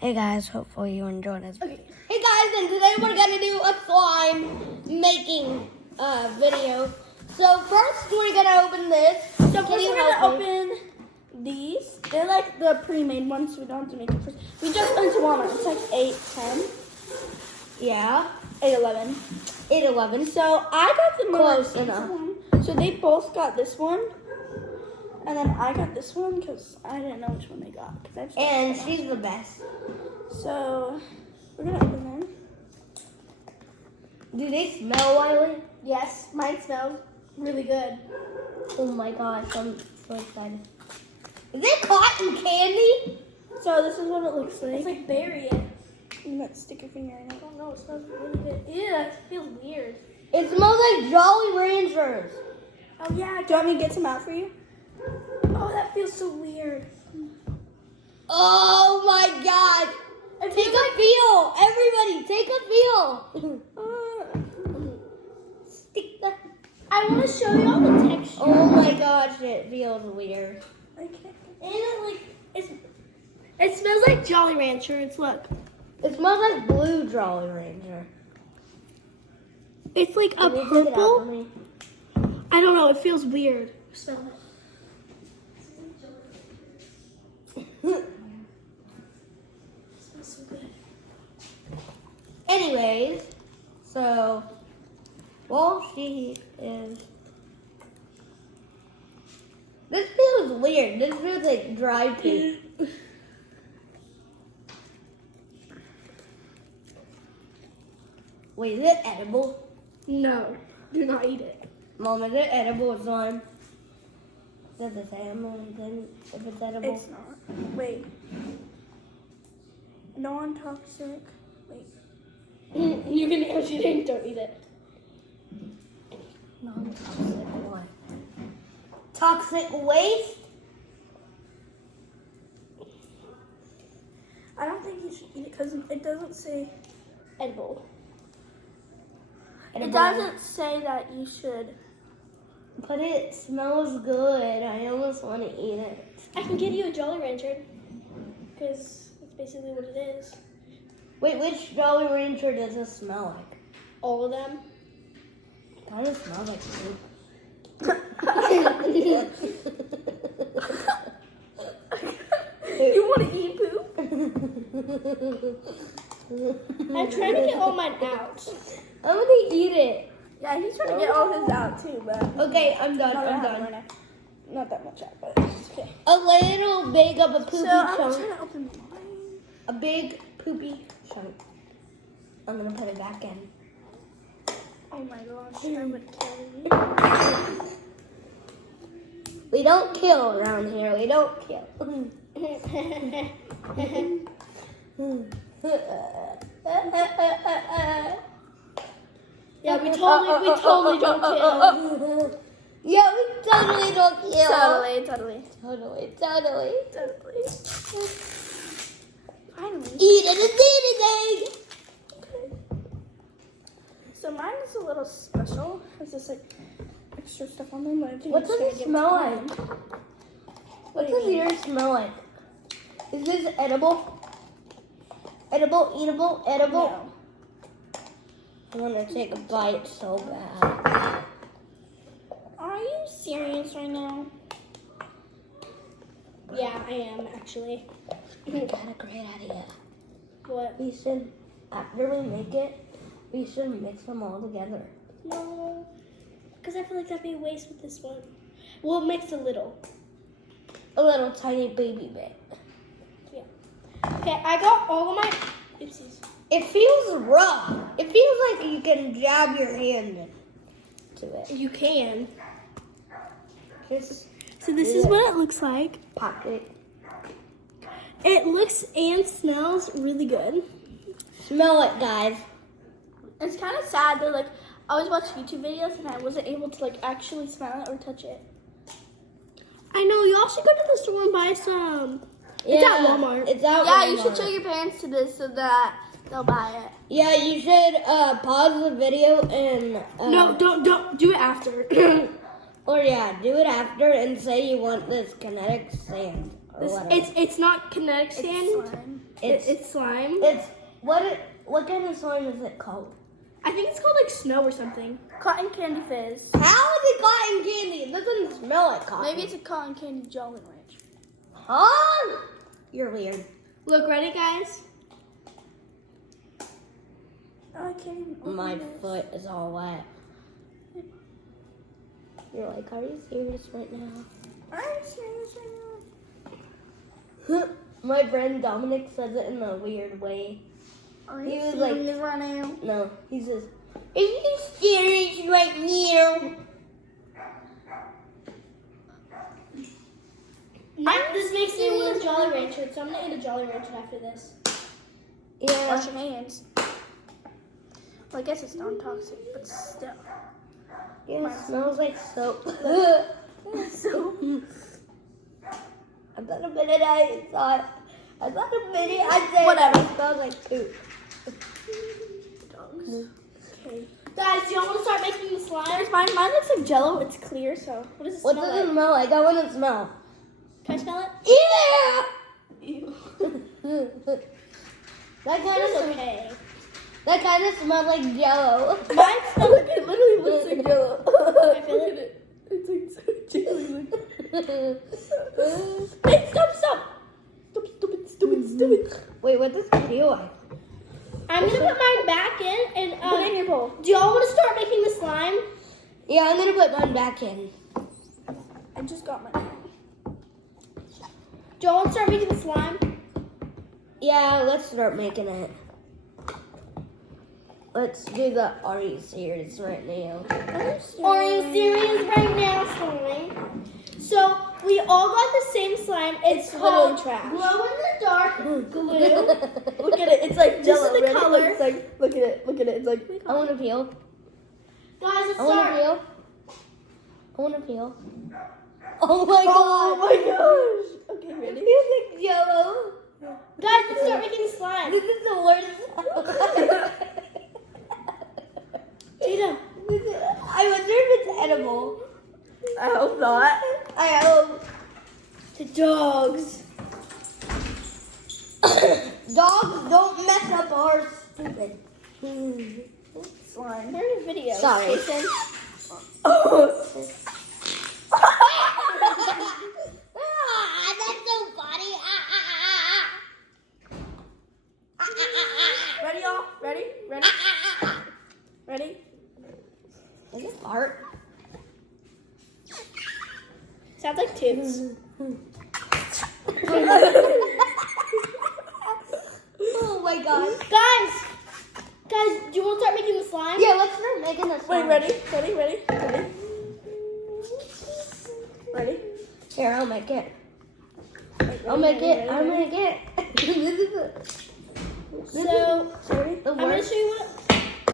Hey guys, hopefully you enjoyed this. Okay. Hey guys, and today we're gonna do a slime making video. So first we're gonna open this. So Can first you we're help gonna me? open these. They're like the pre-made ones, so we don't have to make it first. We just went to Walmart. It's like 8, 10, Yeah, 8, 11. 8-11. So I got the Close more enough. expensive one. So they both got this one. And then I got this one because I didn't know which one they got. And she's the best. So we're gonna open them. Do they smell, Wiley? Yes, mine smells really good. Oh my gosh, I'm so excited. Is it cotton candy? So this is what it looks like. It's like berry it. You might stick your finger in it. I don't know, it smells really good. Yeah, it feels weird. It smells like Jolly Ranchers. Oh yeah, Do you want me to get some out for you? oh that feels so weird. Oh my god. Take a feel. Everybody, take a feel. Stick that. I want to show you all the texture. Oh my gosh, it feels weird. And it smells like Jolly Ranchers. Look, It smells like blue Jolly Ranger. it's like a Can you take it out for purple. me? I don't know. It feels weird. Smell it. It smells so good. Anyways, so while she is, this feels weird. This feels like dry poop. Wait, is it edible? No, do not eat it. Mom, is it edible, son? Does it say on the thing if it's edible? It's not. Wait. Non-toxic. Wait. You can if you didn't, don't eat it. Non-toxic what? Toxic waste? I don't think you should eat it because it doesn't say edible. It Edible. doesn't say that you should. But it smells good. I almost want to eat it. I can get you a Jolly Rancher because that's basically what it is. Wait, which Jolly Rancher does it smell like? All of them. It kind of smells like poop. You want to eat poop? I'm trying to get all mine out. I'm gonna eat it. Yeah, he's trying to get all his out too, but Okay, I'm done. not I'm that done. much. Not that much out, but it's okay. A little big of a poopy So I'm chunk. trying to open mine. A big poopy chunk. I'm gonna put it back in. Oh my gosh, I would kill you. We don't kill around here. We don't kill. Yeah, we totally don't kill. Yeah, we totally don't kill. Totally. Totally. Finally. Eat it and eat it, egg. So mine is a little special. It's just like extra stuff on them. But I think What it's does gonna it get smell time. like? What does yours smell like? Is this edible? Edible, eatable, edible? No. I want to take a bite so bad. Are you serious right now? Yeah, I am actually. I got a great idea. What? We should, after we make it, we should mix them all together. No, because I feel like that'd be a waste with this one. We'll mix a little. A little tiny baby bit. Yeah. Okay, I got all of my. Oopsies. It feels rough. It feels like you can jab your hand to it. You can. Just So this is what it looks like. pop it. It looks and smells really good. Smell it, guys. It's kind of sad that like I always watch YouTube videos and I wasn't able to like actually smell it or touch it. I know, y'all should go to the store and buy some. It's at Walmart. It's at Yeah, Walmart. you should show your parents to this so that they'll buy it. Yeah, you should pause the video and No, don't do it after. or yeah, do it after and say you want this kinetic sand or whatever. It's not kinetic sand. Slime. It's slime. It's what kind of slime is it called? I think it's called like snow or something. Cotton candy fizz. How is it cotton candy? It doesn't smell like cotton. Maybe it's a cotton candy Jolly Ranch. Huh? You're weird. Look, ready, guys? Oh, I can't even open My this. foot is all wet. You're like, are you serious right now? I'm serious right My friend Dominic says it in a weird way. now. Are He you was like- serious right now? No, he says, are you serious right now? This makes me want a Jolly Rancher, so I'm gonna eat a Jolly Rancher after this. Yeah. Wash your hands. Well, I guess it's non-toxic, but still. Yeah, it smells like soap. I thought a minute I said Whatever. it smells like poop. Dogs. Okay. Guys, do y'all want to start making the slime? There's mine. Mine looks like Jello. It's clear. So what does it What smell does like? it smell like? I want to smell. Can I smell it? Yeah. Ew. That kind It's of okay. that kind of smells like Jello. Mine smells like it literally looks like Jello. I feel Look it. at it. It's like so jelly. Hey, stop! Stupid. Wait, what does it feel like? I'm gonna put mine back in, and Put it in your bowl. do y'all want to start making the slime? Yeah, I'm gonna put mine back in. I just got mine. Do y'all want to start making the slime? Yeah, let's start making it. Let's do the Are You Serious right now. Are you serious right now, slime? So we all got the same slime. It's literally called trash. glow in the dark glue. Look at it. It's like This is Jello. the Ready? color. It's like look at it. It's like I want to feel. Guys, let's I want to start. feel. I want to feel. Oh my oh god. my gosh. Okay, It ready? feels like Jello. Guys, let's start making the slime. This is the worst. Tita, I wonder if it's edible. I hope not. I hope. the dogs. Dogs don't mess up our stupid. Slime. They're in a video. Sorry. Jason. That's so funny. Ready, y'all? Ready? Ready? Is it fart? Sounds like toots. Oh my god. Guys, do you want to start making the slime? Yeah, let's start making this. Wait, one. ready? Here, I'll make it. Wait, I'll make it. I'll make it. This is So the I'm gonna worst. show you what.